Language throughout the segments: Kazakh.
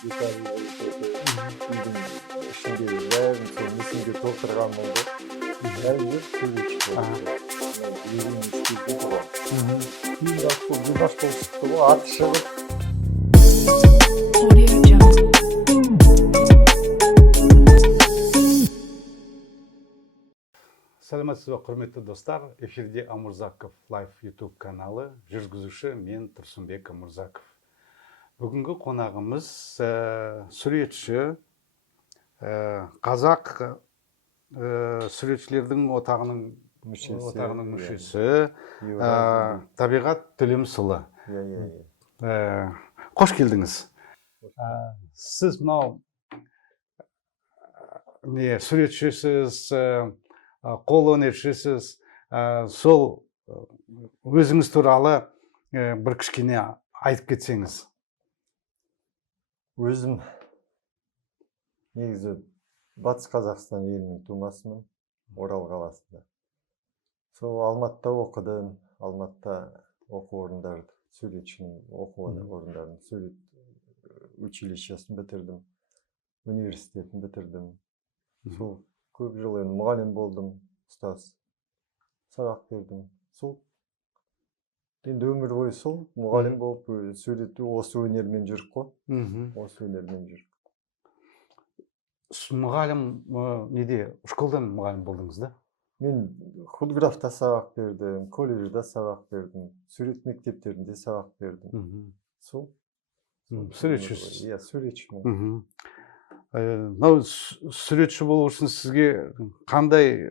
үйдің ішіндегі бәрін сол мүсінге толтырған болды. Бәрі суретші болды. Үйреніп істейді ғой. Кейін сол димаш болып шықты ғой, аты шығып. Сәлеметсіз бе, құрметті достар. Эфирде Амурзаков Live YouTube каналы. Жүргізуші мен Тұрсынбек Амурзаков. Бүгінгі қонағымыз суретші, қазақ суретшілердің отағының мүшесі, Табиғат Төлемісұлы. Қош келдіңіз. Сіз мынау суретшісіз, қолөнершісіз, сол өзіңіз туралы бір кішкене айтып кетсеңіз. Өзім негізі Батыс Қазақстан елінің тумасымын, Орал қаласында. Сол Алматыда оқыдым, Алматыда оқу орындарын, суретшінің оқу орындарын, сурет училищесін бітірдім, университетін бітірдім. Сол көп жыл енді мұғалім болдым, ұстаз, сабақ бердім. Сол енді өмір бойы сол мұғалім болып суретті осы өнермен жүріп қой. Осы өнермен жүріп. Мұғалім неде? Школдан мұғалім болдыңыз да? Мен худграфта сабақ бердім, колледжда сабақ бердім, сурет мектептерінде сабақ бердім. Сол суретшісіз. Иә, суретшімін. Мынау суретші болу үшін сізге қандай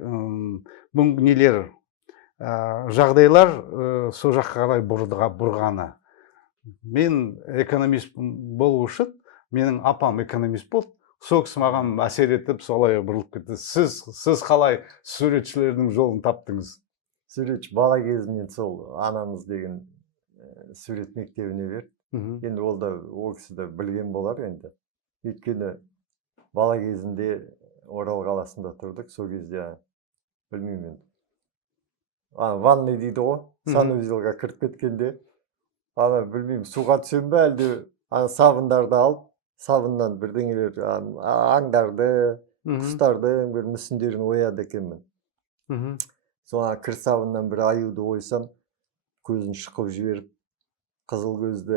нелер, жағдайлар сол жаққа қарай бұрғаны? Мен экономист болу үшін, менің апам экономист болды, сол кісі маған әсер етіп, солай бұрылып кетті. Сіз қалай суретшілердің жолын таптыңыз? Суретші бала кезімнен сол анамыз деген сурет мектебіне берді. Енді ол кісі де білген болар енді. Өйткені бала кезімде Орал қаласында тұрдық, сол кезде білмеймін енді. Ванный дейді ғой, санузелға кіріп кеткенде, білмеймін, суға түсем бе әлде сабындарды алып, сабыннан бірдеңелер, аңдарды, құстардың бір мүсіндерін ояды екенмін. Соңа кір сабыннан бір аюды ойсам, көзін шұқып жіберіп, қызыл көзді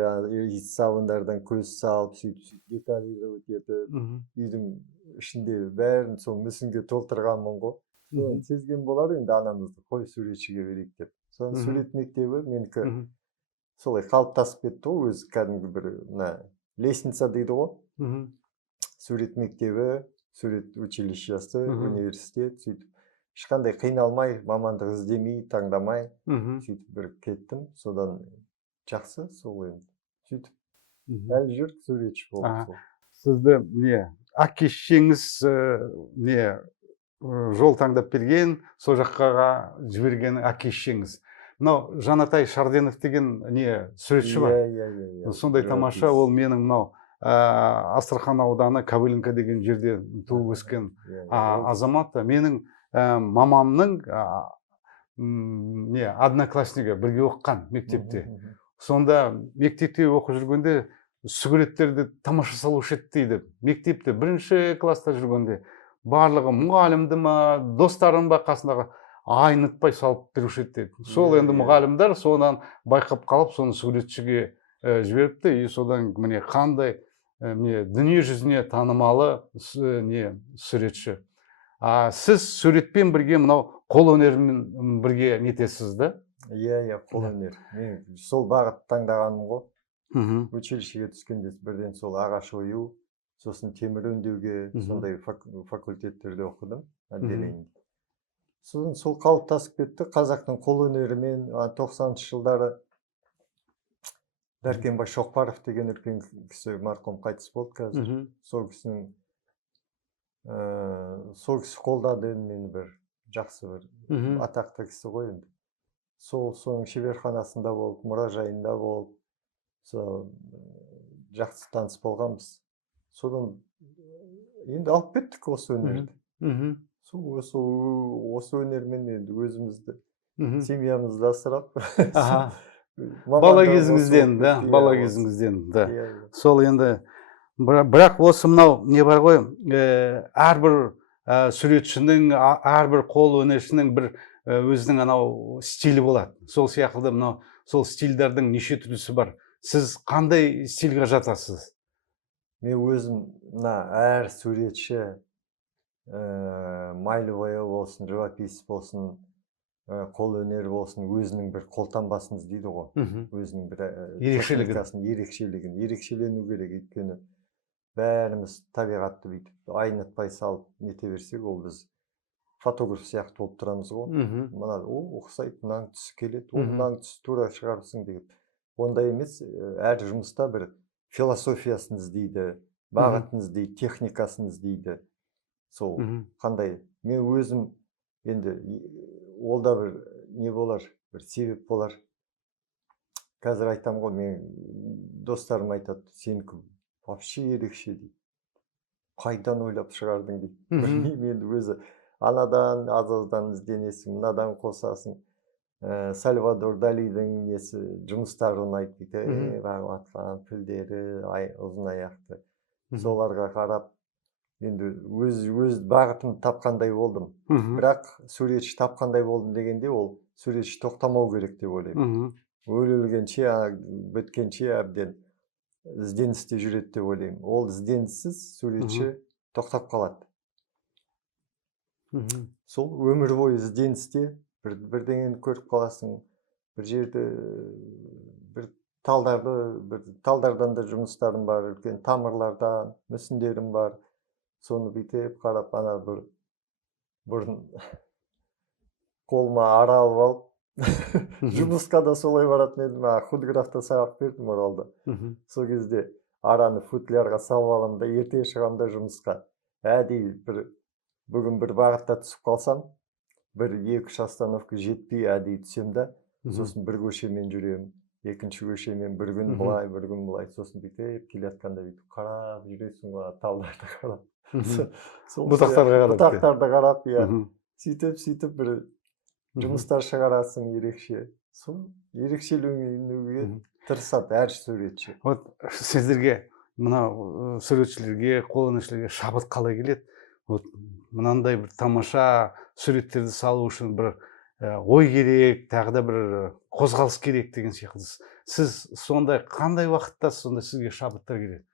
сабындардан көз салып, сөйтіп декорировать етіп, үйдің ішінде бәрін сол мүсінге толтырғанмын ғой. Сезген болар енді анамызды, қой суретшіге берейік деп. Соның сурет мектебі менікі солай қалыптасып кетті ғой, өзі кәдімгі бір лестница дейді ғой. Сурет мектебі, сурет училищесі, университет, сөйтіп. Ешқандай қиналмай, мамандық іздемей, таңдамай, сөйтіп бір кеттім. Содан жақсы, сол енді. Сөйтіп, әлі жүр суретші болып. Сізді әке-шешеңіз жол таңдап берген, сол жаққа жіберген әке-шешеңіз. Мынау Жанатай Шарденов деген суретші бар. Сондай тамаша, ол менің мынау Астрахан ауданы Кобыленко деген жерде туып өскен азамат. Менің мамамның однокласснигы бірге оқыған мектепте. Сонда мектепте оқып жүргенде суреттерді тамаша салушы еді дейді. Мектепте бірінші класста жүргенде барлығы мұғалімді ма, достарым ба қасындағы айнытпай салып беруші еді. Сол енді мұғалімдер содан байқап қалып, соны суретшіге жіберіпті. И содан міне қандай дүние жүзіне танымалы суретші. Сіз суретпен бірге мынау қол өнерімен бірге нетесіз да? Иә, қол өнер. Мен сол бағыт таңдағаным ғой. Училищеге түскенде бірден сол ағаш ою, сосын темір өңдеуге, сондай факультеттерде оқыдым, отделение. Сосын сол қалыптасып кетті, қазақтың қол өнерімен 90-шы жылдары Дәркембай Шоқпаров деген үлкен кісі марқұм қайтыс болды қазір. Сол кісі қолдады мені бір жақсы бір атақты кісі ғой енді. Соның шеберханасында болып, мұражайында болып, жақсы таныс болғанбыз. Содан енді алып кеттік осы өнерді. Осы өнермен енді өзімізді, семьямызды асырап. Бала кезіңізден, да. Сол енді бірақ осы мынау не бар ғой, әрбір суретшінің, әрбір қол өнершінің бір өзінің анау стилі болады. Сол сияқты мынау сол стильдердің неше түрлісі бар. Сіз қандай стильге жатасыз? Мен өзім мына әр суретші майлы бояу болсын, живописец болсын, қолөнер болсын, өзінің бір қолтаңбасын іздейді ғой. Өзінің бір Ерекшелігін. ерекшелену керек. Өйткені бәріміз табиғатты бүйтіп айнытпай салып нете берсек, ол біз фотограф сияқты болып тұрамыз ғой. Мына ұқсайды, мынаның түсі келеді, мынаның түсі тура шығарсың деген. Ондай емес, әр жұмыста бір философиясын іздейді, бағытын іздейді, техникасын іздейді. Сол қандай. Мен өзім енді ол да бір не болар, бір себеп болар. Қазір айтам ғой, мен достарым айтады, сенікі вообще ерекше дейді. Қайдан ойлап шығардың дейді. Білмеймін, енді өзі анадан азаздан ізденесің, мынадан қосасың. Сальвадор Далидің несі жұмыстары ұнайды дейді. Атқан пілдері, ұзын аяқты. Соларға қарап, енді өз бағытымды тапқандай болдым. Бірақ суретші тапқандай болдым дегенде, ол суретші тоқтамау керек деп ойлаймын. Өлгенше, біткенше әбден ізденісте жүреді деп ойлаймын. Ол ізденіссіз суретші тоқтап қалады. Сол өмір бойы ізденісте бірдеңені көріп қаласың, бір жерде бір талдардан да жұмыстарым бар, үлкен тамырлардан мүсіндерім бар. Соны бүйтіп қарап, ана бұрын қолыма ара алып алып, жұмысқа да солай баратын едім. Худграфта сабақ бердім Оралда. Сол кезде араны футлярға салып аламын да, ерте шығамын да жұмысқа. Әдейі бүгін бір бағытта түсіп қалсам, бір 2-3 остановка жетпей әдейі түсем да, сосын бір көшемен жүремін, екінші көшемен бір күн былай, бір күн былай, сосын бүйтіп келе жатқанда бүйтіп қарап жүресің ғой, талдарды қарап. Бұтақтарды қарап, иә. Сөйтіп бір жұмыстар шығарасың ерекше. Сол ерекшеленуге тырысады әр суретші. Вот сіздерге, мына суретшілерге, қолөнершілерге шабыт қалай келеді? Вот мынандай бір тамаша суреттерді салу үшін бір ой керек, тағы да бір қозғалыс керек деген сияқты. Сіз сондай қандай уақытта сондай сізге шабыттар келеді?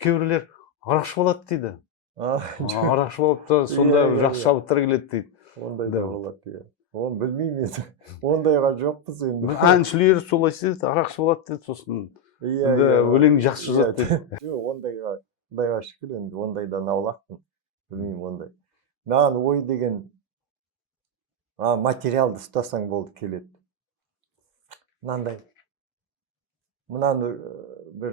Кейбіреулер арақшы болады дейді. Арақшы болып та сонда жақсы шабыттар келеді дейді. Ондай да болады, иә. Оны білмеймін енді. Ондайға жоқпыз енді. Әншілер солай істеді, арақшы болады дейді, сосын өлең жақсы жазады дейді. Жоқ, ондайға шүкір енді, ондайдан аулақпын. Білмеймін ондай. Маған ой деген материалды ұстасаң болды келеді. Мынандай. Мынау бір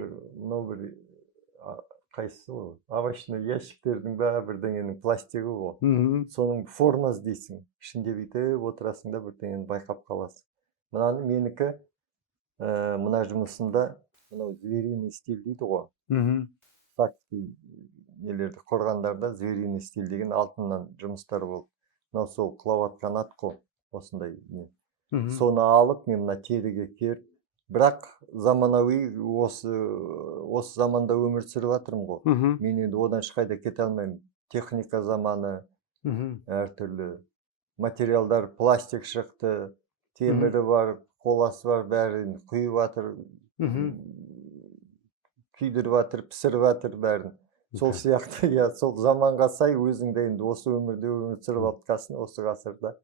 қайсысы ғой? Овощной ящиктердің бірдеңенің пластигі ғой. Соның форма іздейсің. Ішінде бүйтіп отырасың да бірдеңені байқап қаласың. Мынаны менікі мына жұмысында мынау звериный стиль дейді ғой. Сакский нелерді қорғандарда звериный стиль деген алтыннан жұмыстар болды. Мынау сол құлаватқан ат қой, осындай не. Соны алып мен мына теріге керіп, бірақ заманауи осы заманда өмір сүріп жатырмын ғой. Мен енді одан ешқайда кете алмаймын. Техника заманы, әртүрлі материалдар, пластик шықты, темірі бар, қоласы бар, бәрін құйып жатыр, күйдіріп жатыр, пісіріп жатыр бәрін. Сол сияқты, иә, сол заманға сай өзіңді енді осы өмірде өмір сүріп жатқасын, осы ғасырда.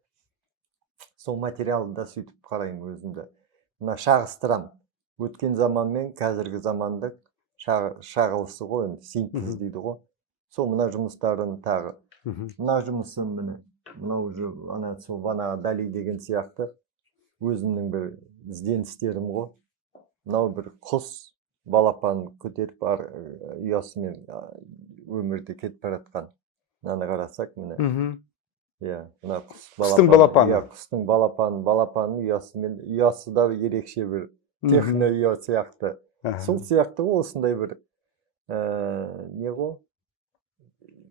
Сол материалды да сөйтіп қараймын өзімді. Мына шағыстырам. Өткен заман мен қазіргі заманды шағылысы ғой, енді синтез дейді ғой. Сол мына жұмыстарын тағы. Мына жұмысым міне. Мынау ана сол Вана Дали деген сияқты өзімнің бір ізденістерім ғой. Мынау бір құс балапан көтеріп ұясымен өмірде кетіп бара жатқан. Мынаны қарасақ міне. Иә, мына құстың балапаны. Иә, құстың балапанның ұясымен, ұясы да ерекше бір техно ұя сияқты. Сол сияқты ғой, осындай бір не ғой?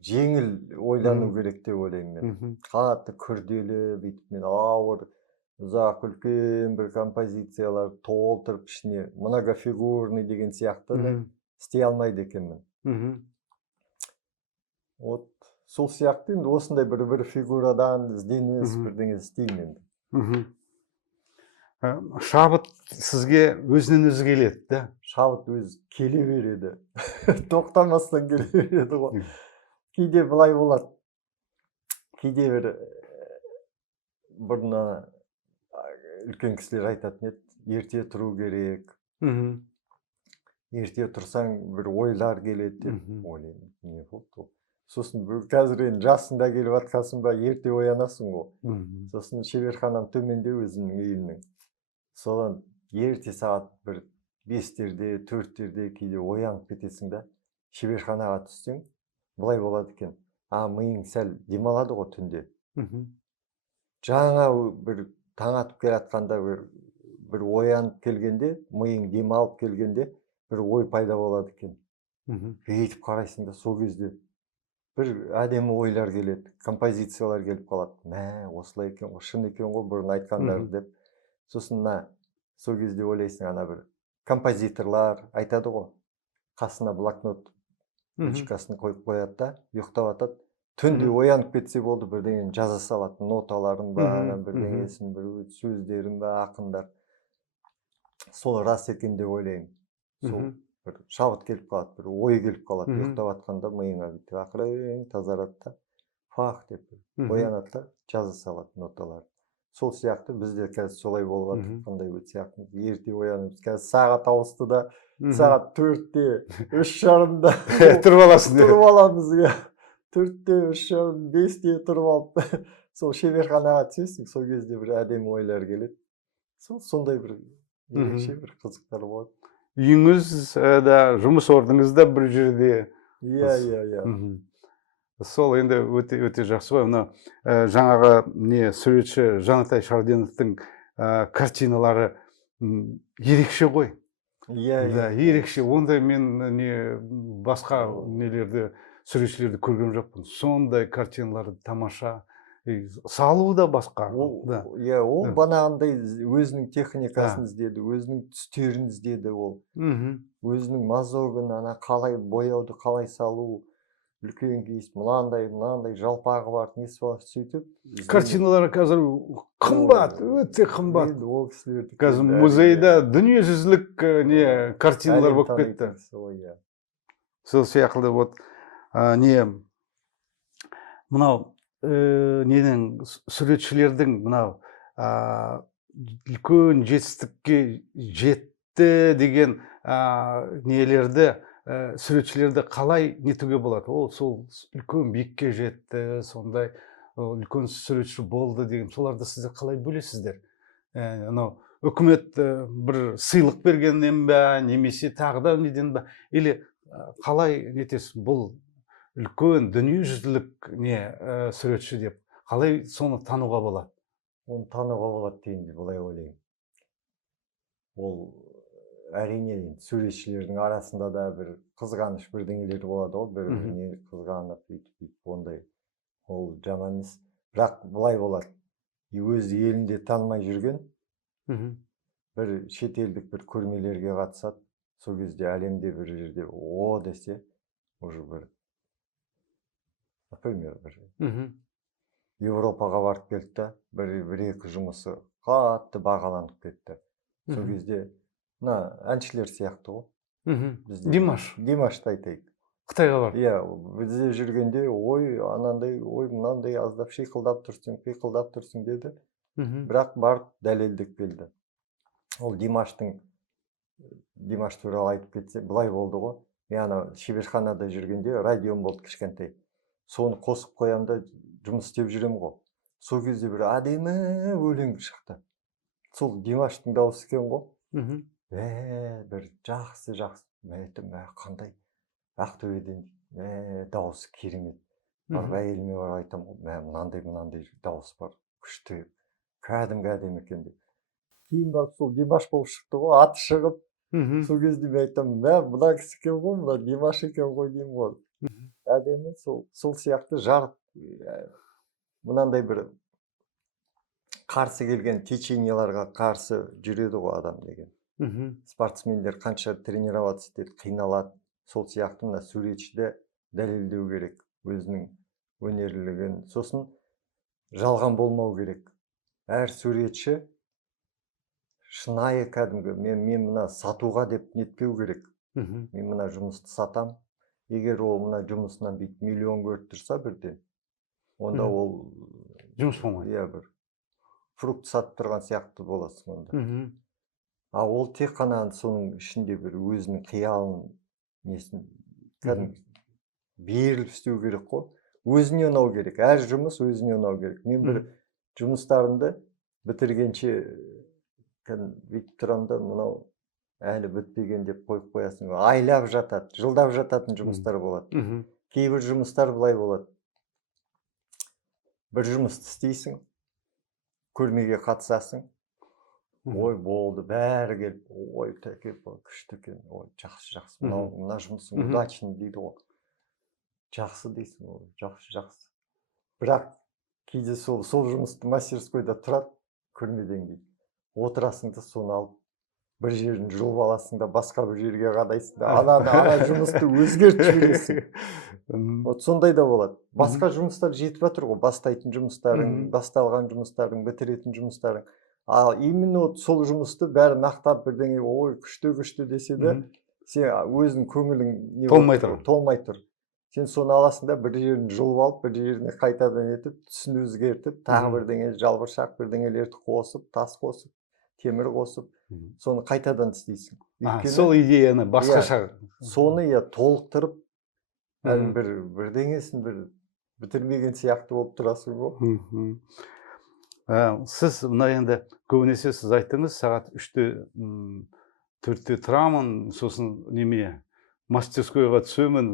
Жеңіл ойлану керек деп ойлаймын мен. Қатты күрделі, бүйтіп мен ауыр, ұзақ үлкен бір композициялар толтырып ішіне многофигурный деген сияқты істей алмайды екенмін. Вот сол сияқты енді осындай бір фигурадан ізденіс бірдеңе істеймін енді. Шабыт сізге өзінен өзі келеді да? Шабыт өзі келе береді. Тоқтамастан келе береді ғой. Кейде былай болады. Кейде бұрын үлкен кісілер айтатын еді, ерте тұру керек. Ерте тұрсаң бір ойлар келеді деп ойлаймын. Не болды? Сосын қазір енді жасыңда келіп жатқансың ба, ерте оянасың ғой. Сосын шеберханам төменде өзімнің үйімнің. Содан ерте сағат бір 5-терде, 4-терде кейде оянып кетесің да, шеберханаға түссең, былай болады екен. Миың сәл демалады ғой түнде. Жаңа бір таң атып келе жатқанда бір оянып келгенде, миың демалып келгенде бір ой пайда болады екен. Бүйтіп қарайсың да, сол кезде бір әдемі ойлар келеді, композициялар келіп қалады. Осылай екен ғой, шын екен ғой бұрын айтқандары деп. Сосын сол кезде ойлайсың, бір композиторлар айтады ғой, қасына блокнот ручкасын қойып қояды да, ұйықтап жатады. Түнде оянып кетсе болды, бірдеңені жаза салады, ноталарын ба, бірдеңесін, бір сөздерін ба, ақындар. Сол рас екен деп ойлаймын. Сол бір шабыт келіп қалады, бір ой келіп қалады, ұйықтап жатқанда миыңа бүйтіп ақырын тазарады да, фах деп оянады да, жаза салады ноталар. Сол сияқты бізде қазір солай болып жатыр, қандай сияқты. Ерте оянып, қазір сағат ауысты да, сағат 4-те, 3:30-да тұрып аласың. Тұрып аламыз. 4-те, 3:30, 5-те тұрып алып, сол шеберханаға түсесің, сол кезде бір әдемі ойлар келеді. Сондай бір ерекше бір қызықтар болады. Үйіңіз да, жұмыс орныңыз да бір жерде. Иә. Сол енді өте жақсы ғой. Жаңағы суретші Жанатай Шарденовтың картиналары ерекше ғой. Иә. Ерекше. Ондай мен басқа нелерді, суретшілерді көрген жоқпын. Сондай картиналары тамаша. Салуы да басқа. Ол банағындай өзінің техникасын іздеді, өзінің түстерін іздеді ол. Өзінің мазогын, қалай бояуды қалай салу, үлкен кейіс, мынандай жалпағы бар, несі бар, сөйтіп. Картиналары қазір қымбат, өте қымбат. Қазір музейда дүниежүзілік картиналар болып кетті. Сол сияқты вот мынау суретшілердің мынау үлкен жетістікке жетті деген нелерді, суретшілерді қалай нетуге болады? Ол сол үлкен биікке жетті, сондай үлкен суретші болды деген, соларды сіздер қалай бөлесіздер? Үкімет бір сыйлық бергеннен бе, немесе тағы да неден бе, или қалай нетесіз? Бұл үлкен дүниежүзілік суретші деп, қалай соны тануға болады? Оны тануға болады дегенде былай ойлаймын. Ол әрине суретшілердің арасында да бір қызғаныш бірдеңелер болады ғой, бір-біріне қызғанып, бүйтіп ондай. Ол жаман емес. Бірақ былай болады. Өз елінде танымай жүрген, бір шетелдік бір көрмелерге қатысады. Сол кезде әлемде бір жерде десе, уже бір, например, бір Европаға барып келді, бір-екі жұмысы қатты бағаланып кетті. Сол кезде әншілер сияқты ғой. Димашты айтайық. Қытайға бар. Иә, бізде жүргенде мынандай аздап шиқылдап тұрсың деді. Бірақ барып дәлелдеп келді. Ол Димаш туралы айтып кетсе, былай болды ғой. Мен шеберханада жүргенде радиом болды кішкентай. Соны қосып қоям да жұмыс істеп жүрем ғой. Сол кезде бір әдемі өлең шықты. Сол Димаштың дауысы екен ғой. Бір жақсы. Қандай Ақтөбеден дауысы керемет. Әйеліме барып айтам ғой, мынандай дауыс бар, күшті, кәдімгі әдемі екен деп. Кейін барып сол Димаш болып шықты ғой, аты шығып. Сол кезде мен айтам, мына кісі екен ғой, мына Димаш екен ғой деймін ғой. Әдемі, сол сияқты жарып, мынандай бір қарсы келген теченияларға қарсы жүреді ғой адам деген. Спортсмендер қанша тренироваться етеді, қиналады. сол сияқты мына суретші де дәлелдеу керек өзінің өнерлілігін. Сосын жалған болмау керек. Әр суретші шынайы кәдімгі мен мына сатуға деп нетпеу керек. Мен мына жұмысты сатам. Егер ол мына жұмысынан бүйтіп миллион көріп тұрса бірден, онда ол жұмыс болмайды. Иә, бір фрукт сатып тұрған сияқты боласың онда. А ол тек қана соның ішінде бір өзінің қиялын несін кәдімгі беріліп істеу керек қой. Өзіне ұнау керек. Әр жұмыс өзіне ұнау керек. Мен бір жұмыстарымды бітіргенше бүйтіп тұрамын да, мынау әлі бітпеген деп қойып қоясың. Айлап жатады, жылдап жататын жұмыстар болады. Кейбір жұмыстар былай болады. Бір жұмысты істейсің, көрмеге қатысасың. Ой, болды, бәрі келіп, ой, тәке, күшті екен, ой, жақсы, мына жұмысың удачный дейді ғой. Жақсы дейсің, ой, жақсы. Бірақ кейде сол жұмысты мастерскойда тұрады, көрмеден кейін. Отырасың да соны алып, бір жерін жұлып аласың да, басқа бір жерге қадайсың да, ана жұмысты өзгертіп жібересің. Вот сондай да болады. Басқа жұмыстар жетіп жатыр ғой, бастайтын жұмыстарың, басталған жұмыстарың, бітіретін жұмыстарың. А именно сол жұмысты бәрі мақтап бірдеңе, ой, күшті десе де, сен өзің көңілің толмай тұр. Сен соны аласың да, бір жерін жұлып алып, бір жеріне қайтадан етіп, түсін өзгертіп, тағы бірдеңе жалбыршақ бірдеңелерді қосып, тас қосып, темір қосып, соны қайтадан істейсің. Сол идеяны басқаша. Соны толықтырып, бірдеңесін бітірмеген сияқты болып тұрасың ғой. Сіз мына енді көбінесе сіз айттыңыз, сағат 3-те 4-те тұрамын, сосын неме мастерскойға түсемін,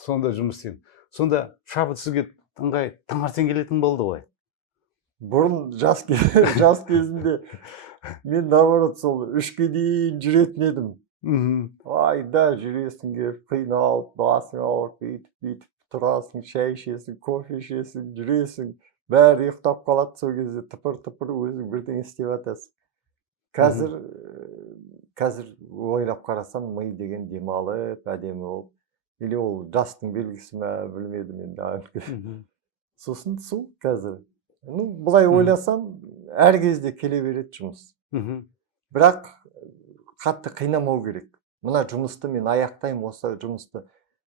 сонда жұмыс істеймін. Сонда шабыт сізге ыңғай таңертең келетін болды ғой. Бұрын жас кезімде мен наоборот сол 3-ке дейін жүретін едім. Айда жүресің келіп, қиналып, басың ауырып, бүйтіп тұрасың, шай ішесің, кофе ішесің, жүресің. Бәрі ұйықтап қалады, сол кезде тыпыр өзің бірдеңе істеп жатасың. Қазір ойлап қарасам, ми деген демалып, әдемі болып. Или ол жастың белгісі ме, білмедім енді. Сосын сол қазір. Бұлай ойласам, әр кезде келе береді жұмыс. Бірақ қатты қинамау керек. Мына жұмысты мен аяқтаймын, осы жұмысты.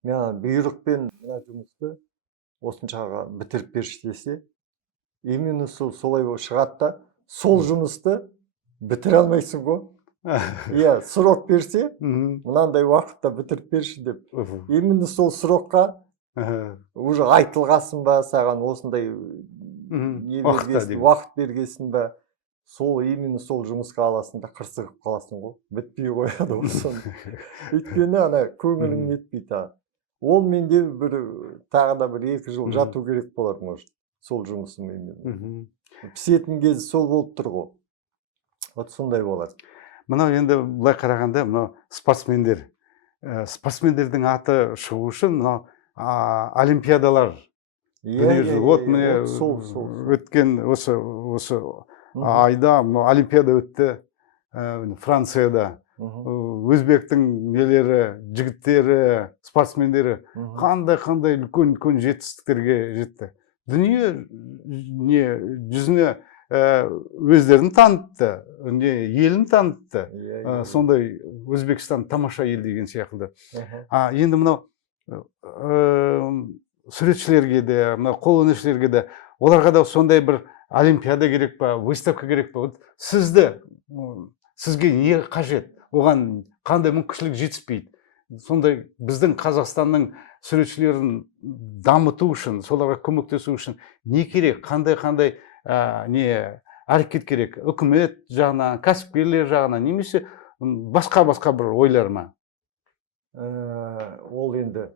Мен бұйрықпен мына жұмысты осыншаға бітіріп берші десе, именно солай шығады да, сол жұмысты бітіре алмайсың ғой. Иә, срок берсе, мынандай уақытта бітіріп берші деп. Именно сол срокқа уже айтылғасын ба, саған осындай уақыт бергесін ба, сол именно сол жұмысқа аласың да қырсығып қаласың ғой. Бітпей қояды ғой соны. Өйткені ана көңілің нетпейді. Ол менде тағы да 1-2 жыл жату керек болар, может, сол жұмысым именно. Пісетін кез сол болып тұр ғой. Вот сондай болады. Мынау енді былай қарағанда, мынау спортсмендердің аты шығу үшін, мынау олимпиадалар вот міне өткен осы айда олимпиада өтті Францияда. Өзбектің жігіттері, спортсмендері қандай үлкен жетістіктерге жетті. Дүние жүзіне өздерін танытты, елін танытты. Сондай Өзбекстан тамаша ел деген сияқты. Енді мынау суретшілерге де, қолөнершілерге де, оларға да сондай бір олимпиада керек па, выставка керек па? Сізге не қажет? Оған қандай мүмкіншілік жетіспейді? Сондай біздің Қазақстанның суретшілерін дамыту үшін, соларға көмектесу үшін не керек? Қандай әрекет керек? Үкімет жағынан, кәсіпкерлер жағынан, немесе басқа бір ойлар ма? Ол енді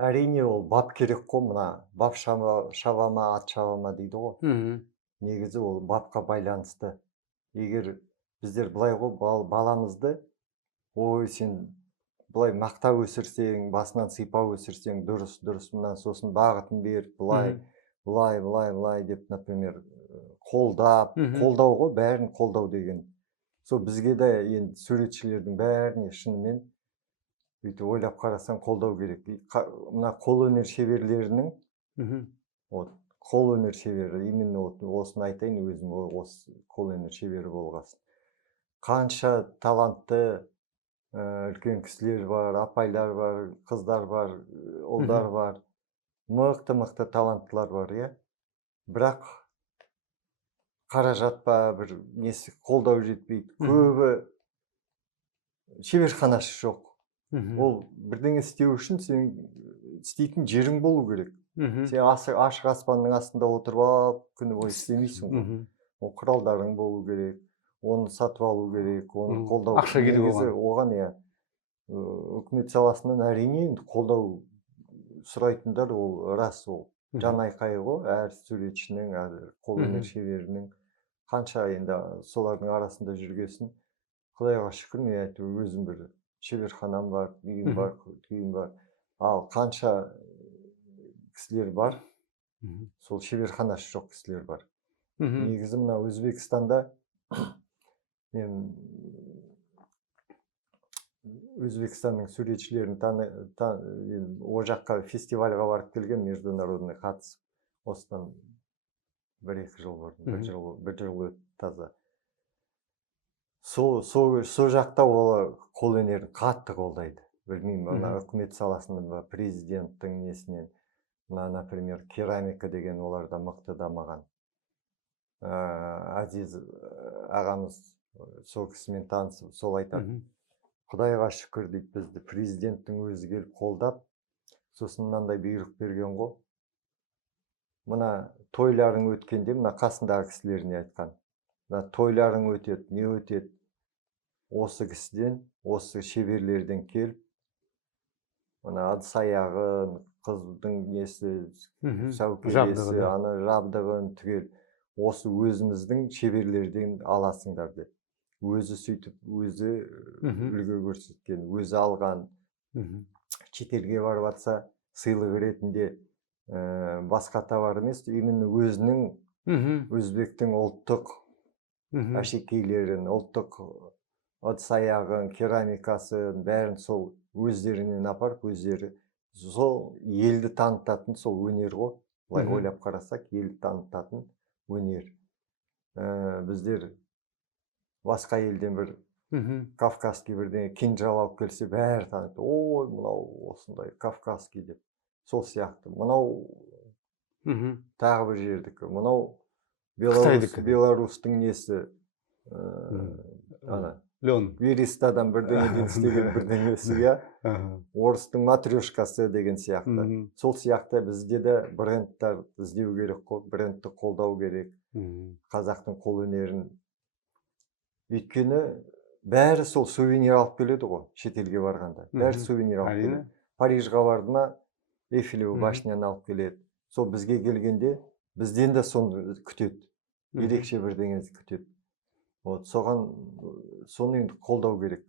әрине ол бап керек қой, мына бап шабама, ат шабама дейді ғой. Негізі ол бапқа байланысты. Егер біздер былай ғой, баламызды, ой, сен былай мақта өсірсең, басынан сипа өсірсең, дұрыс, мұнан сосын бағытын беріп, былай деп, например, қолдау ғой, бәрін қолдау деген. Сол бізге де енді суретшілердің бәріне шынымен бүйтіп ойлап қарасаң қолдау керек. Мына қолөнер шеберлерінің, вот қолөнер шебері, именно осыны айтайын, өзім осы қолөнер шебері болғасын. Қанша талантты үлкен кісілер бар, апайлар бар, қыздар бар, ұлдар бар, мықты таланттылар бар, иә. Бірақ қаражат па, бір несі қолдау жетпейді. Көбі шеберханасы жоқ. Ол бірдеңе істеу үшін сен істейтін жерің болу керек. Сен ашық аспанның астында отырып алып күні бойы істемейсің ғой. Ол құралдарың болу керек, оны сатып алу керек, оны қолдау. Ақша керек оған, иә. Үкімет саласынан әрине қолдау сұрайтындар, ол рас, ол жан айқайы ғой, әр суретшінің, әр қолөнер шеберінің. Қанша енді солардың арасында жүргесін, Құдайға шүкір, мен әйтеуір өзім бір шеберханам бар, үйім бар, күйім бар. Ал қанша кісілер бар, сол шеберханасы жоқ кісілер бар. Негізі мына Өзбекстанда мен Өзбекстанның суретшілерін о жаққа фестивальға барып келген, международный қатысып. Осыдан 1-2 жыл бұрын, бір жыл өтті таза. Сол жақта ол қолөнерін қатты қолдайды. Білмеймін, ана үкімет саласында президенттің несінен, например, керамика деген оларда мықты дамыған. Азиз ағамыз сол кісімен танысып, сол айтады. Құдайға шүкір дейді, бізді президенттің өзі келіп қолдап, сосын мынандай бұйрық берген ғой. Мына тойларың өткенде, мына қасындағы кісілеріне айтқан. Мына тойларың өтеді, не өтеді? Осы кісіден, осы шеберлерден келіп, мына ыдыс аяғын, қыздың несі, сәукелесі, ана жабдығын түгел, осы өзіміздің шеберлерден аласыңдар деп. Өзі сөйтіп, өзі үлгі көрсеткен, өзі алған, шетелге барып жатса, сыйлық ретінде басқа товар емес, именно өзінің өзбектің ұлттық әшекейлерін, ұлттық ыдыс аяғын, керамикасын, бәрін сол өздерінен апарып, өздері сол елді танытатын сол өнер ғой. Былай ойлап қарасақ, елді танытатын өнер. Біздер басқа елден бір кавказский бірдеңе кинжал алып келсе, бәрі таниды. Ой, мынау осындай кавказский деп. Сол сияқты. Мынау тағы бір жердікі. Мынау Беларусьтың несі, Берестадан бірдеңеден істеген бірдеңесі, иә. Орыстың матрешкасы деген сияқты. Сол сияқты бізде де брендтар іздеу керек қой, брендті қолдау керек. Қазақтың қолөнерін. Өйткені бәрі сол сувенир алып келеді ғой, шетелге барғанда. Бәрі сувенир алып келеді. Парижға барды ма, Эйфелева башняны алып келеді. Сол бізге келгенде, бізден де соны күтеді. Ерекше бірдеңе күтеді. Соны енді қолдау керек.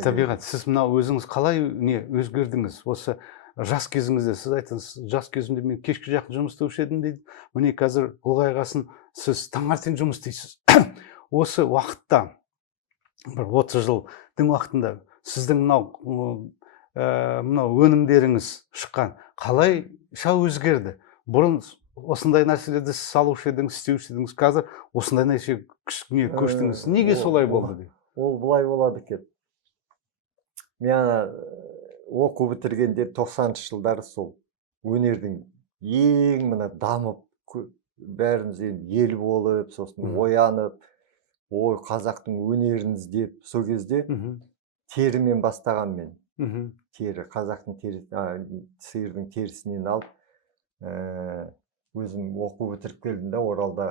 Табиғат, сіз мына өзіңіз қалай өзгердіңіз? Осы жас кезіңізде, сіз айтыңыз, жас кезімде мен кешкі жақын жұмыс істеуші едім дейді. Міне қазір ұлғайғасын сіз таңертең жұмыс істейсіз. Осы уақытта, бір 30 жылдың уақытында сіздің мынау өнімдеріңіз шыққан, қалайша өзгерді? Бұрын осындай нәрселерді салушы едіңіз, істеуші едіңіз, қазір осындай нәрсе көштіңіз. Неге солай болды? Ол былай болады екен. Мен оқу бітіргенде 90-шы жылдары сол өнердің ең мына дамып, бәріміз ел болып, сосын оянып, ой, қазақтың өнерін іздеп, сол кезде терімен бастаған мен. Тері, қазақтың сиырдың терісінен алып, өзім оқу бітіріп келдім да, Оралда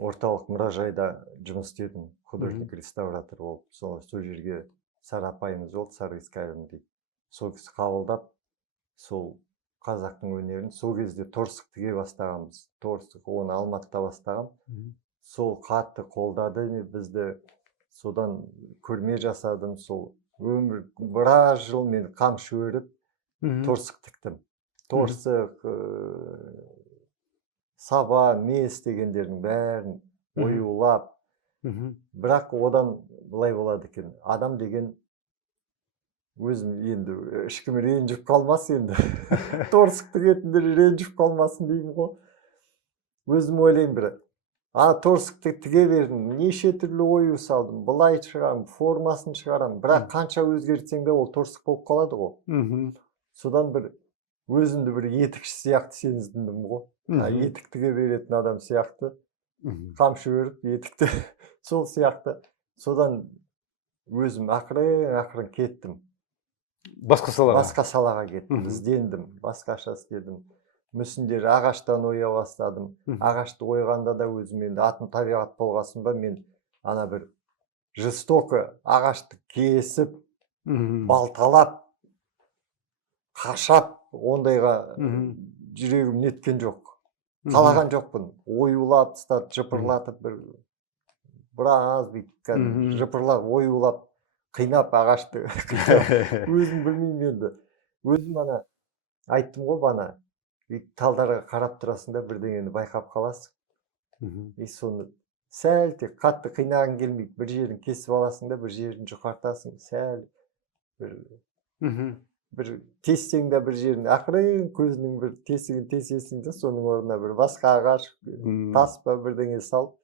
орталық мұражайда жұмыс істедім, художник-реставратор болып. Сол жерге сарапайымыз болды, Сарыискайым дейді. Сол кісі қабылдап, сол қазақтың өнерін, сол кезде торсық тіге бастағанбыз. Торсық, оны Алматыда бастағам. Сол қатты қолдады бізді. Содан көрме жасадым, сол өмір, біраз жыл мен қамшы өріп, торсық тіктім. Торсық, саба, мес дегендердің бәрін оюлап. Бірақ одан былай болады екен. Адам деген өзім енді ешкім ренжіп қалмас енді. Торсық тігетіндер ренжіп қалмасын деймін ғой. Өзім ойлаймын бір. Торсықты тіге бердім, неше түрлі ою салдым, былай шығарам, формасын шығарам. Бірақ қанша өзгертсең де ол торсық болып қалады ғой. Содан бір өзімді бір етікші сияқты сезіндім ғой. Етік тіге беретін адам сияқты. Қамшы өріп, етікті сол сияқты. Содан өзім ақырын кеттім. Басқа салаға кеттім, іздендім, басқаша істедім. Мүсіндер ағаштан оя бастадым. Ағашты ойғанда да өзім енді атын табиғат болғасын ба, мен ана бір жестоко ағашты кесіп, балталап, қашап, ондайға жүрегім неткен жоқ. Қалаған жоқпын. Оюлап, жыпырлатып, біраз бүйтіп жыпырлап, оюлап, қинап ағашты. Өзім білмеймін енді. Өзім ана айттым ғой бана. Талдарға қарап тұрасың да бірдеңені байқап қаласың. И соны сәл тек қатты қинағың келмейді. Бір жерін кесіп аласың да, бір жерін жұқартасың. Сәл бір тессең да бір жерін ақырын көзінің бір тесігін тесесің де, соның орнына бір басқа ағаш, тас па бірдеңе салып,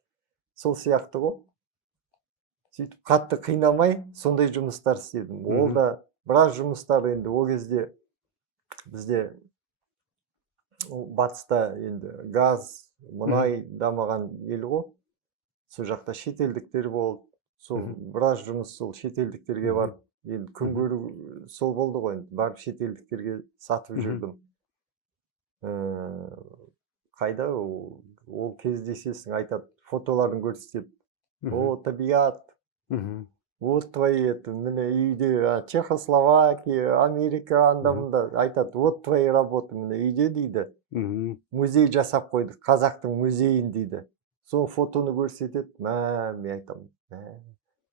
сол сияқты ғой. Сөйтіп қатты қинамай сондай жұмыстар істедім. Ол да біраз жұмыстар енді ол кезде бізде батыста енді газ, мұнай дамыған ел ғой. Сол жақта шетелдіктер болды. Сол біраз жұмыс сол шетелдіктерге барып, енді күн көру сол болды ғой. Барып шетелдіктерге сатып жүрдім. Қайда ол кездесесің, айтады, фотоларын көрсетеді. О, табиғат. Вот твои, міне үйде, Чехословакия, Америка, анда-мында айтады, вот твои работы, міне үйде дейді. Музей жасап қойдық, қазақтың музейін дейді. Сол фотоны көрсетеді, мен айтамын,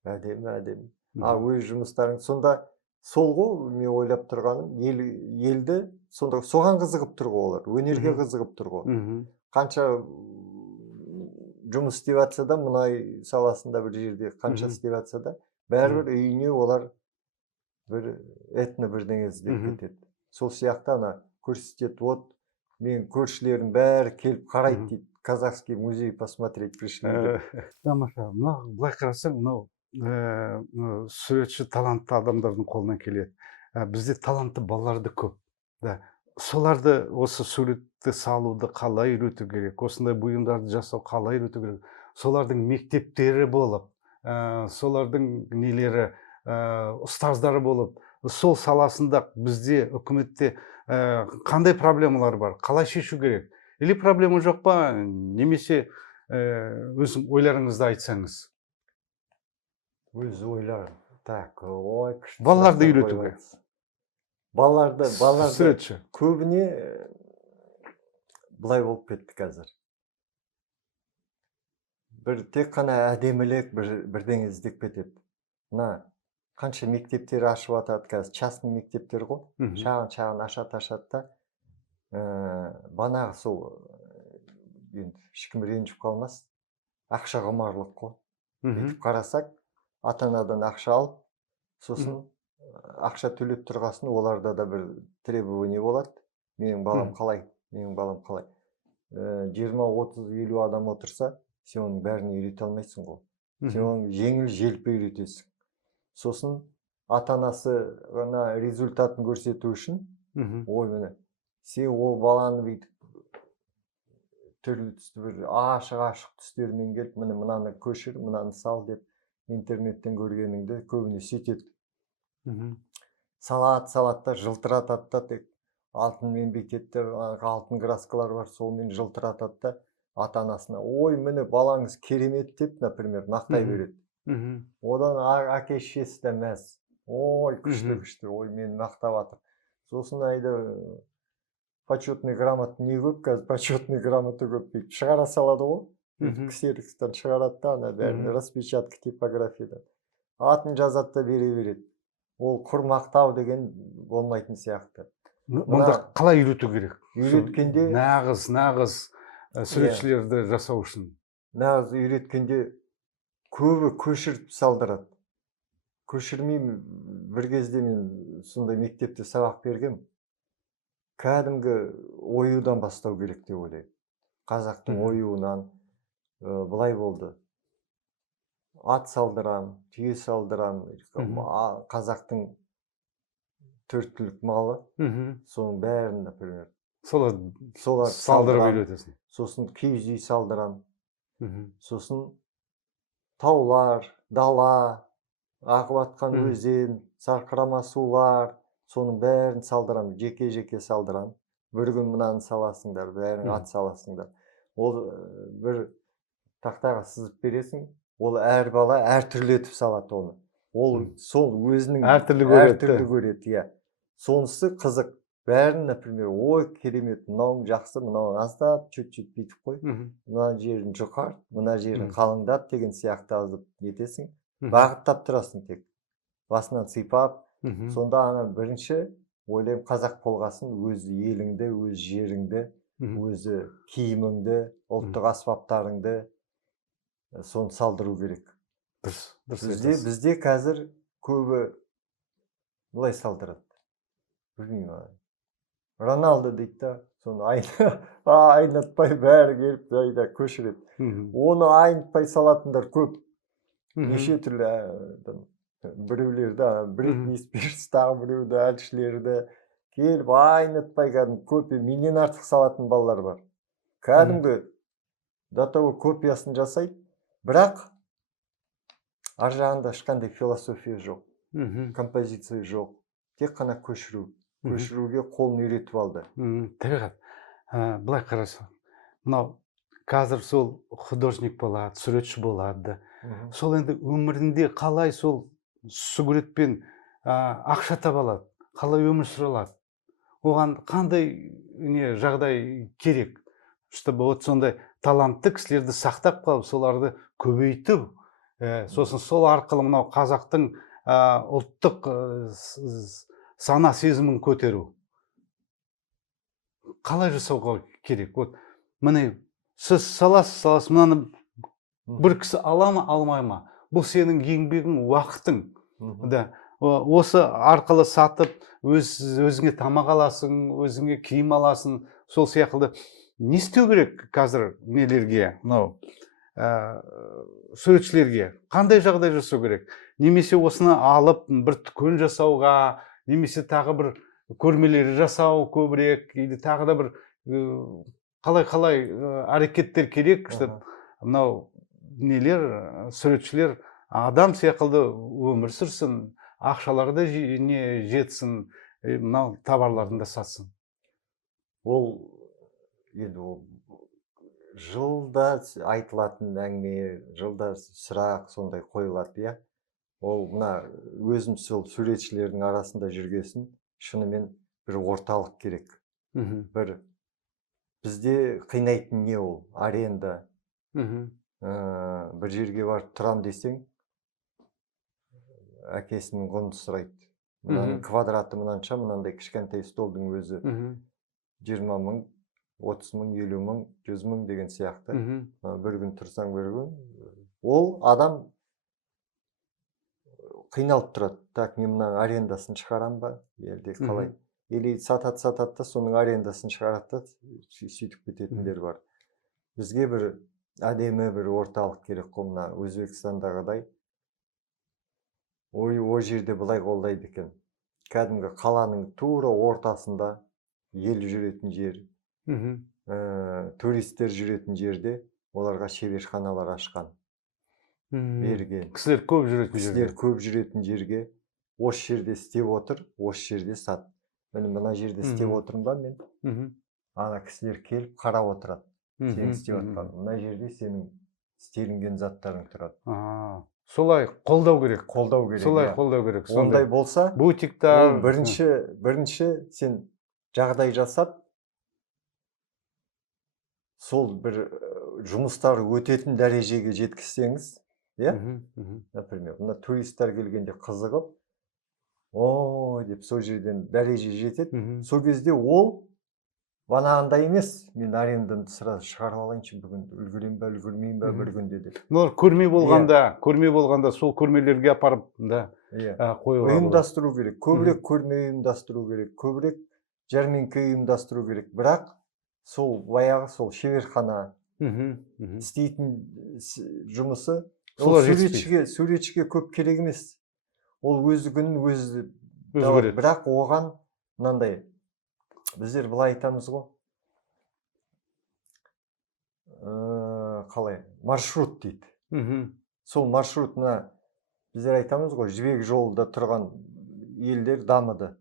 әдемі. Өз жұмыстарың. Сонда сол ғой, мен ойлап тұрғаным, елді соған қызығып тұр ғой олар, өнерге қызығып тұр ғой. Қанша жұмыс істеп жатса да, мұнай саласында бір жерде қанша істеп жатса да, бәрібір үйіне олар бір этно бірдеңе іздеп кетеді. Сол сияқты ана көрсетеді, вот мен көршілерім бәрі келіп қарайды дейді, казахский музей посмотреть пришли деп. Тамаша, былай қарасаң, суретші талантты адамдардың қолынан келеді. Бізде талантты балаларды көп. Соларды осы суретті салуды қалай үйрету керек, осындай бұйымдарды жасау қалай үйрету керек, солардың мектептері болып, солардың нелері, ұстаздары болып, сол саласында бізде үкіметте қандай проблемалар бар, қалай шешу керек? Или проблема жоқ па, немесе өзің ойларыңызды айтсаңыз? Өз ойларым. Так, ой, балаларды үйретуге. Балаларды суретші көбіне былай болып кетті қазір. Бір тек қана әдемілік бірдеңе іздеп кетеді. Қанша мектептер ашып атады қазір, частный мектептер ғой. Шағын ашады да. Банағы сол, енді ешкім ренжіп қалмас. Ақша құмарлық қой. Бүйтіп қарасақ, ата-анадан ақша алып, сосын ақша төлеп тұрғасын, оларда да бір требование болады. Менің балам қалай? 20, 30, 50 адам отырса, сен оның бәріне үйрете алмайсың ғой. Сен оның жеңіл желпі үйретесің. Сосын ата-анасы результатын көрсету үшін, ой міне, сен ол баланы бүйтіп түрлі түсті бір ашық түстермен келіп, міне мынаны көшір, мынаны сал деп интернеттен көргеніңді көбіне сөйтеді. Салат-салатта жылтыратады да, тек алтынмен бүйтеді, алтын краскалар бар, солмен жылтыратады да, ата-анасына, ой міне балаңыз керемет деп, например, мақтай береді. Одан әке-шешесі де мәз. Ой, күшті, ой мен мақтап жатыр. Сосын айда почетный грамота не көп, қазір почетный грамота көп дейді. Шығара салады ғой. Ксерокстан шығарады да, ана бәрін распечатка типографияда. Атын жазады да бере береді. Ол құр мақтау деген болмайтын сияқты. Мұнда қалай үйрету керек? Үйреткенде нағыз суретшілерді жасау үшін. Нағыз үйреткенде көбі көшіріп салдырады. көшірмеймін. Бір кезде мен сондай мектепте сабақ бергем. Кәдімгі оюдан бастау керек деп ойлаймын. Қазақтың оюынан былай болды. Ат салдырам, түйе салдырам, қазақтың төрт түлік малы, соның бәрін, например, солар салдырып үйретесің. Сосын киіз үй салдырам. Сосын таулар, дала, ағып атқан өзен, сарқырама сулар, соның бәрін салдырам, жеке салдырам. Бір күн мынаны саласыңдар, бәрін ат саласыңдар. Ол бір тақтаға сызып бересің, ол әр бала әртүрлі етіп салады оны. Ол сол өзінің әртүрлі көреді, иә. Сонысы қызық. Бәрін, например, ой, керемет, мынауың жақсы, мынауың аздап, чөт-чөт бүйтіп қой. Мына жерін жұқарт, мына жерін қалыңдат деген сияқты азып нетесің. Бағыттап тұрасың тек. Басынан сипап, сонда ана бірінші ойлаймын қазақ болғасын өз еліңді, өз жеріңді, өзі киіміңді, ұлттық аспаптарыңды соны салдыру керек. Бізде қазір көбі былай салдырады. Білмеймін. Роналдо дейді да, соны айнатпай бәрі келіп жайда көшіреді. Оны айнытпай салатындар көп. Неше түрлі біреулерді, Бритни Спирс, тағы біреуді, әншілерді келіп айнытпай кәдімгі копия, менен артық салатын балалар бар. Кәдімгі до того копиясын жасайды, бірақ ар жағында ешқандай философия жоқ, композиция жоқ, тек қана көшіру. Көшіруге қолын үйретіп алды. Табиғат. Былай қарасаң, мынау қазір сол художник болады, суретші болады. Сол енді өмірінде қалай сол суретпен ақша таба алады, қалай өмір сүре алады. Оған қандай жағдай керек, чтобы вот сондай талантты кісілерді сақтап қалып, соларды көбейтіп, сосын сол арқылы мынау қазақтың ұлттық сана сезімін көтеру. Қалай жасауға керек? Вот міне сіз саласыз, мынаны бір кісі ала ма, алмай ма? Бұл сенің еңбегің, уақытың. Осы арқылы сатып, өзіңе тамақ аласың, өзіңе киім аласың, сол сияқты. Не істеу керек қазір нелерге, мынау суретшілерге? Қандай жағдай жасау керек? Немесе осыны алып бір дүкен жасауға, немесе тағы бір көрмелер жасау көбірек, или тағы да бір қалай әрекеттер керек, чтобы мынау нелер, суретшілер адам секілді өмір сүрсін, ақшалары да жетсін, мынау товарларын да сатсын. Ол енді ол жылда айтылатын әңгіме, жылда сұрақ сондай қойылады, иә. Ол мына өзім сол суретшілердің арасында жүргесін, шынымен бір орталық керек. Бір бізде қинайтын не ол? Аренда. Бір жерге барып тұрам десең, әкесінің құнын сұрайды. Мынаның квадраты мынанша, мынандай кішкентай столдың өзі 20 мың, 30 мың, 50 мың, 100 мың деген сияқты. Бір күн тұрсаң бір күн. Ол адам қиналып тұрады. Так, мен мына арендасын шығарам ба? Елде қалай? Или сатады да, соның арендасын шығарады, сөйтіп кететіндер бар. Бізге бір әдемі бір орталық керек қой, мына Өзбекстандағыдай. О жерде былай қолдайды екен. Кәдімгі қаланың тура ортасында ел жүретін жер, туристер жүретін жерде оларға шеберханалар ашқан. Берген. Кісілер көп жүретін жерге, осы жерде істеп отыр, осы жерде сат. Мына жерде істеп отырмын ба мен? Ана кісілер келіп қарап отырады. Сен істеп отқан. Мына жерде сенің істелінген заттарың тұрады. Солай қолдау керек. Солай қолдау керек. Ондай болса, бутиктар. Бірінші сен жағдай жасап, сол бір жұмыстар өтетін дәрежеге жеткізсеңіз, иә? Например, мына туристер келгенде қызығып, ой деп сол жерден дәреже жетеді. Сол кезде ол банағындай емес, мен аренданы сразу шығарып алайыншы бүгін, үлгерем ба, үлгермеймін ба бір күнде деп. Көрме болғанда, сол көрмелерге апарып, қоюға болады. Ұйымдастыру керек, көбірек көрме ұйымдастыру керек, көбірек жәрмеңке ұйымдастыру керек. Бірақ сол баяғы сол шеберхана істейтін жұмысы суретшіге көп керек емес. Ол өзі күнін өзі өзгереді. Бірақ оған мынандай біздер былай айтамыз ғой. Қалай? Маршрут дейді. Сол маршрут мына біздер айтамыз ғой, жібек жолында тұрған елдер дамыды.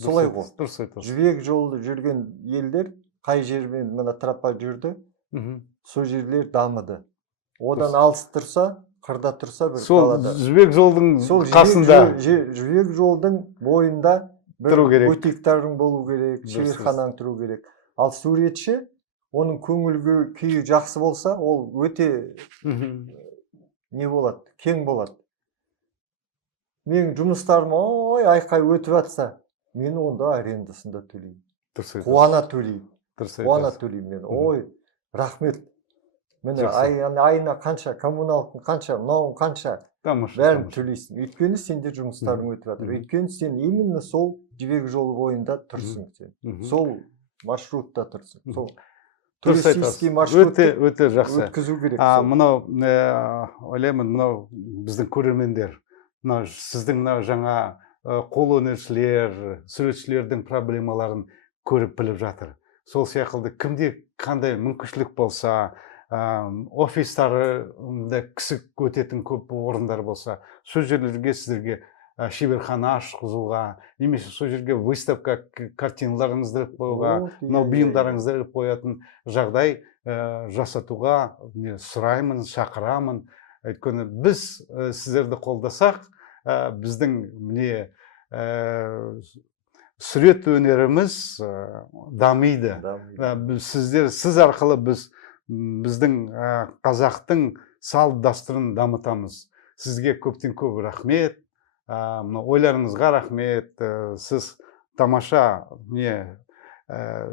Солай ғой. Дұрыс айтасыз. Жібек жолда жүрген елдер қай жермен мына тропа жүрді, сол жерлер дамыды. Одан алыс тұрса, қырда тұрса бір қалада. Сол жібек жолдың қасында. Жібек жолдың бойында бір тұру керек. бутиктарың болу керек, шеберханаң тұру керек. Ал суретші, оның көңіл күйі жақсы болса, ол өте не болады, кең болады. Менің жұмыстарым айқай өтіп жатса, мен онда арендасында төлеймін. Қуана төлеймін. Қуана төлеймін мен. Рахмет. Міне айына қанша, коммуналдың қанша, мынауың қанша, бәрін төлейсің. Өйткені сенде жұмыстарың өтіп жатыр. Өйткені сен именно сол жібек жолы бойында тұрсың сен. Сол маршрутта тұрсың. Сол туристический маршрутты өте жақсы. Өткізу керек. Мынау ойлаймын, мынау біздің көрермендер, мынау сіздің жаңа қол өнершілер, суретшілердің проблемаларын көріп біліп жатыр. Сол сияқты кімде қандай мүмкіншілік болса, офистарында кісі өтетін көп орындар болса, сол жерлерге сіздерге шеберхана ашқызуға, немесе сол жерге выставка картиналарыңызды қоюға, мынау бұйымдарыңызды қоятын жағдай жасатуға сұраймын, шақырамын. Өйткені біз сіздерді қолдасақ, біздің міне сурет өнеріміз дамиды. Сіз арқылы біздің қазақтың салт дәстүрін дамытамыз. Сізге көптен көп рахмет. Ойларыңызға рахмет. Сіз тамаша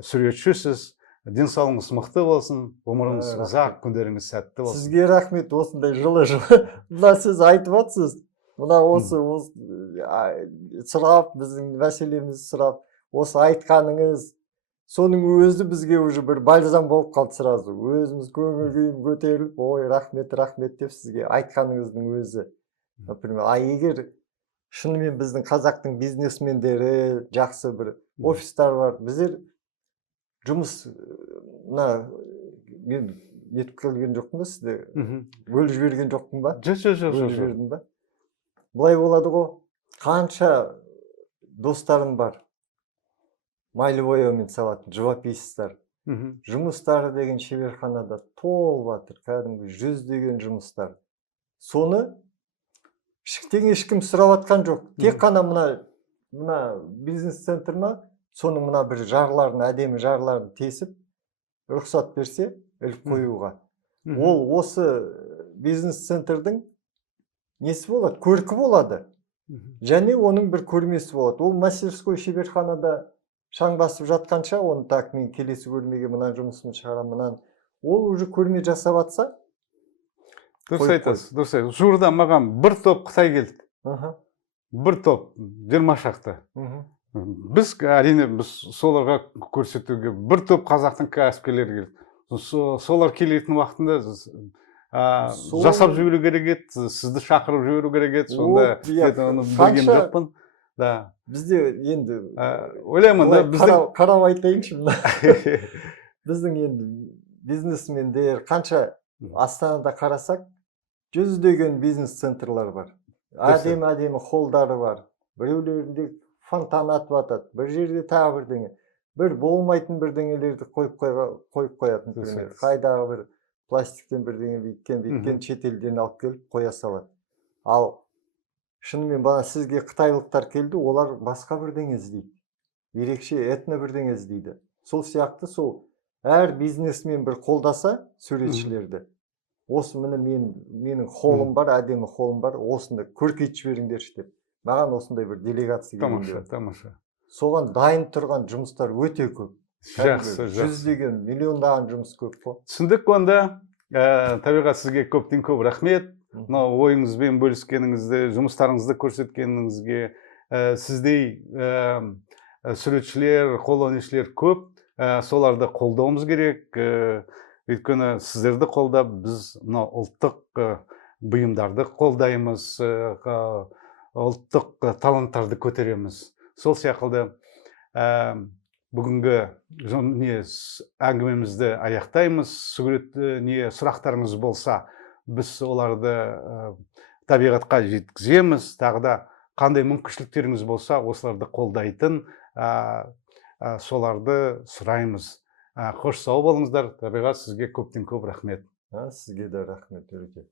суретшісіз. Денсаулығыңыз мықты болсын. Өміріңіз ұзақ, күндеріңіз сәтті болсын. Сізге рахмет, осындай жылы. Мына сіз айтып жатсыз. Мына осы сұрап, біздің мәселемізді сұрап, осы айтқаныңыз, соның өзі бізге уже бір бальзам болып қалды сразу. Өзіміз көңіл күйім көтеріліп, рахмет, рахмет деп сізге айтқаныңыздың өзі. Например, егер шынымен біздің қазақтың бизнесмендері жақсы бір офистар бар. Біздер жұмыс, мен нетіп келген жоқпын ба сізді? Бөліп жіберген жоқпын ба? Бөліп жібердім ба? Бұлай болады ғой, қанша достарым бар, майлы бояумен салатын живописцтар. Жұмыстары деген шеберханада толып жатыр, кәдімгі жүздеген жұмыстар. Соны ешкім сұрап жатқан жоқ. Тек қана мына бизнес-центр ма, соның мына бір жарларын, әдемі жарларын тесіп, рұқсат берсе, іліп қоюға. Ол осы бизнес-центрдің несі болады? Көркі болады. Және оның бір көрмесі болады. Ол мастерской шеберханада шаң басып жатқанша, оны так, мен келесі көрмеге мына жұмысымды шығарамын, ол уже көрме жасап жатса. Дұрыс айтасыз, дұрыс айтасыз. Жуырда маған бір топ Қытай келді. Бір топ, 20 шақты. Біз әрине соларға көрсетуге бір топ қазақтың кәсіпкерлері келді. Солар келетін уақытында жасап жіберу керек еді, сізді шақырып жіберу керек еді, сонда оны білген жоқпын. Бізде енді ойлаймын, қарап айтайыншы. Біздің енді бизнесмендер қанша Астанада қарасақ, жүздеген бизнес-центрлар бар. Әдемі холдары бар. Біреулерінде фонтан атып атады, бір жерде тағы бірдеңе. Бір болмайтын бірдеңелерді қойып қоятын. Қайдағы бір пластиктен бірдеңе бейткен шетелден алып келіп қоя салады. Ал шынымен бана сізге қытайлықтар келді, олар басқа бірдеңе іздейді. Ерекше этно бірдеңе іздейді. Сол сияқты сол әр бизнесмен бір қолдаса суретшілерді. Осы менің холым бар, әдемі холым бар, осында көркейтіп жіберіңдерші деп. Маған осындай бір делегация келді. Тамаша. Соған дайын тұрған жұмыстар өте көп. Жақсы. Жүздеген, миллиондаған жұмыс көп қой. Түсіндік онда. Табиғат, сізге көптен көп рахмет. мына ойыңызбен бөліскеніңізді, жұмыстарыңызды көрсеткеніңізге, сіздей суретшілер, қолөнершілер көп, соларды қолдауымыз керек. Өйткені сіздерді қолдап, біз мына ұлттық бұйымдарды қолдаймыз, ұлттық таланттарды көтереміз. Сол сияқты бүгінгі әңгімемізді аяқтаймыз. Сұрақтарыңыз болса, біз оларды табиғатқа жеткіземіз. Тағы да қандай мүмкіншіліктеріңіз болса, осыларды қолдайтын соларды сұраймыз. Қош сау болыңыздар. Табиғат, сізге көптен көп рахмет. Сізге де рахмет, Өреке.